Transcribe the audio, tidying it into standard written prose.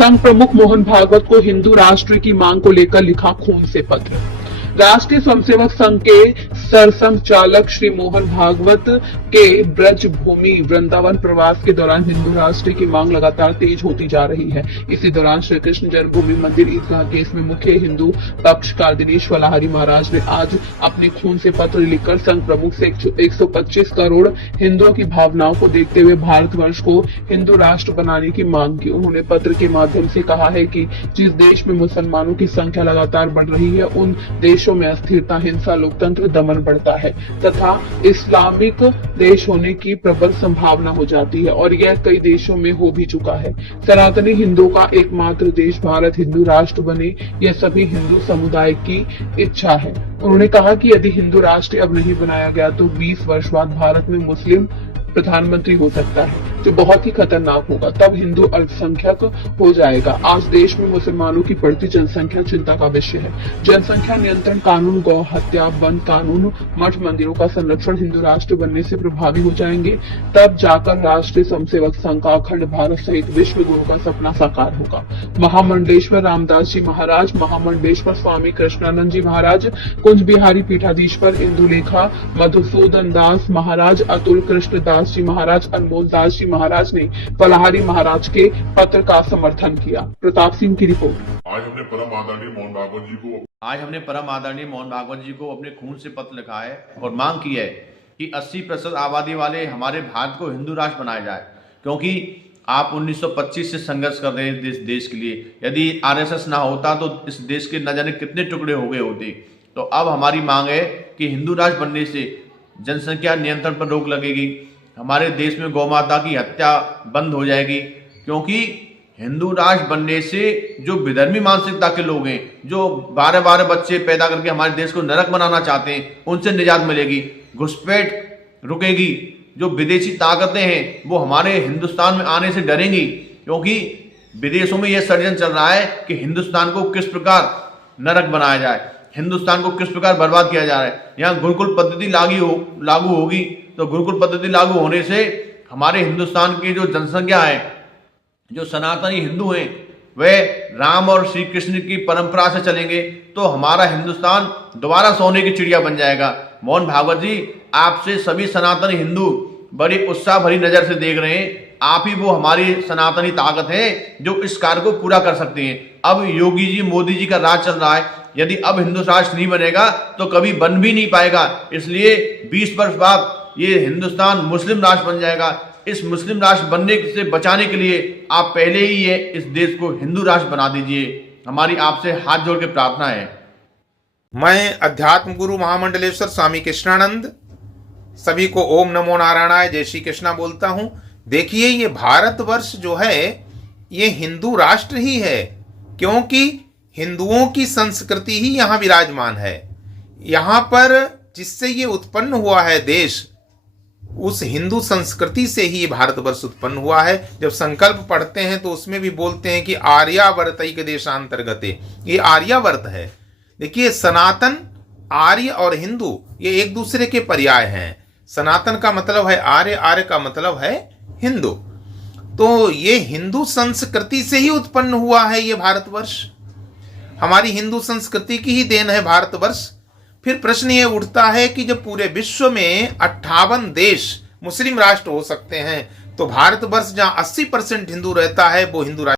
संघ प्रमुख मोहन भागवत को हिंदू राष्ट्र की मांग को लेकर लिखा खून से पत्र। राष्ट्रीय स्वयंसेवक संघ के सरसंघचालक श्री मोहन भागवत के ब्रज भूमि वृंदावन प्रवास के दौरान हिंदू राष्ट्र की मांग लगातार तेज होती जा रही है। इसी दौरान श्री कृष्ण जन्मभूमि मंदिर ईदगाह केस में मुख्य हिंदू पक्षकार दिनेश फलाहारी महाराज ने आज अपने खून से पत्र लिखकर संघ प्रमुख से 125 करोड़ हिंदुओं की भावनाओं को देखते हुए भारतवर्ष को हिंदू राष्ट्र बनाने की मांग की। उन्होंने पत्र के माध्यम से कहा है कि जिस देश में मुसलमानों की संख्या लगातार बढ़ रही है, उन देशों में अस्थिरता, हिंसा, लोकतंत्र, दमन बढ़ता है तथा इस्लामिक देश होने की प्रबल संभावना हो जाती है और यह कई देशों में हो भी चुका है। सनातनी हिंदुओं का एकमात्र देश भारत हिंदू राष्ट्र बने, यह सभी हिंदू समुदाय की इच्छा है। उन्होंने कहा कि यदि हिंदू राष्ट्र अब नहीं बनाया गया तो 20 वर्ष बाद भारत में मुस्लिम प्रधानमंत्री हो सकता है, जो बहुत ही खतरनाक होगा। तब हिंदू अल्पसंख्यक हो जाएगा। आज देश में मुसलमानों की बढ़ती जनसंख्या चिंता का विषय है। जनसंख्या नियंत्रण कानून, गौ हत्या बंद कानून, मठ मंदिरों का संरक्षण हिंदू राष्ट्र बनने से प्रभावी हो जाएंगे। तब जाकर राष्ट्रीय स्वयंसेवक संघ का अखंड भारत सहित विश्व गुरु का सपना साकार होगा। महामंडलेश्वर रामदास जी महाराज, महामंडलेश्वर स्वामी कृष्णानंद जी महाराज, कुंज बिहारी पीठाधीश्वर इंदुलेखा मधुसूदन दास महाराज, अतुल कृष्ण दास जी महाराज, अनमोल दास जी महाराज ने फलाहारी महाराज के पत्र का समर्थन किया। प्रताप सिंह की रिपोर्ट। आज हमने परम आदरणीय मोहन भागवत जी को अपने खून से पत्र लिखा है और मांग की है कि 80% आबादी वाले हमारे भारत को हिंदू राष्ट्र बनाया जाए, क्योंकि आप 1925 से संघर्ष कर रहे हैं इस देश के लिए। यदि आरएसएस ना होता तो इस देश के न जाने कितने टुकड़े हो गए होते। तो अब हमारी मांग है कि हिंदू राष्ट्र बनने से जनसंख्या नियंत्रण पर रोक लगेगी, हमारे देश में गौ माता की हत्या बंद हो जाएगी, क्योंकि हिंदू राष्ट्र बनने से जो विधर्मी मानसिकता के लोग हैं, जो 12-12 बच्चे पैदा करके हमारे देश को नरक बनाना चाहते हैं, उनसे निजात मिलेगी, घुसपैठ रुकेगी। जो विदेशी ताकतें हैं वो हमारे हिंदुस्तान में आने से डरेंगी, क्योंकि विदेशों में यह षड्यंत्र चल रहा है कि हिंदुस्तान को किस प्रकार नरक बनाया जाए, हिंदुस्तान को किस प्रकार बर्बाद किया जा रहा है। यहाँ गुरुकुल पद्धति लागू होगी तो गुरुकुल पद्धति लागू होने से हमारे हिंदुस्तान की जो जनसंख्या है, जो सनातनी हिंदू हैं, वे राम और श्री कृष्ण की परंपरा से चलेंगे तो हमारा हिंदुस्तान दोबारा सोने की चिड़िया बन जाएगा। मोहन भागवत जी, आपसे सभी सनातनी हिंदू बड़ी उत्साह भरी नजर से देख रहे हैं। आप ही वो हमारी सनातनी ताकत है जो इस कार्य को पूरा कर सकती है। अब योगी जी, मोदी जी का राज चल रहा है, यदि अब हिंदू राष्ट्र नहीं बनेगा तो कभी बन भी नहीं पाएगा। इसलिए 20 वर्ष बाद ये हिंदुस्तान मुस्लिम राष्ट्र बन जाएगा। इस मुस्लिम राष्ट्र बनने से बचाने के लिए आप पहले ही ये इस देश को हिंदू राष्ट्र बना दीजिए। हमारी आपसे हाथ जोड़ के प्रार्थना है। मैं अध्यात्म गुरु महामंडलेश्वर स्वामी कृष्णानंद सभी को ओम नमो नारायणाय, जय श्री कृष्णा बोलता हूं। देखिए, ये भारतवर्ष जो है ये हिंदू राष्ट्र ही है, क्योंकि हिंदुओं की संस्कृति ही यहाँ विराजमान है। यहाँ पर जिससे ये उत्पन्न हुआ है देश, उस हिंदू संस्कृति से ही भारतवर्ष उत्पन्न हुआ है। जब संकल्प पढ़ते हैं तो उसमें भी बोलते हैं कि आर्यावर्तैक देशांतर्गते, ये आर्यावर्त है। देखिए, सनातन, आर्य और हिंदू ये एक दूसरे के पर्याय हैं। सनातन का मतलब है आर्य, आर्य का मतलब है हिंदू। तो ये हिंदू संस्कृति से ही उत्पन्न हुआ है ये भारतवर्ष, हमारी हिंदू संस्कृति की ही देन है भारतवर्ष। फिर प्रश्न ये उठता है कि जब पूरे विश्व में 58 देश मुस्लिम राष्ट्र हो सकते हैं, तो भारतवर्ष जहां 80% हिंदू रहता है वो हिंदू राष्ट्र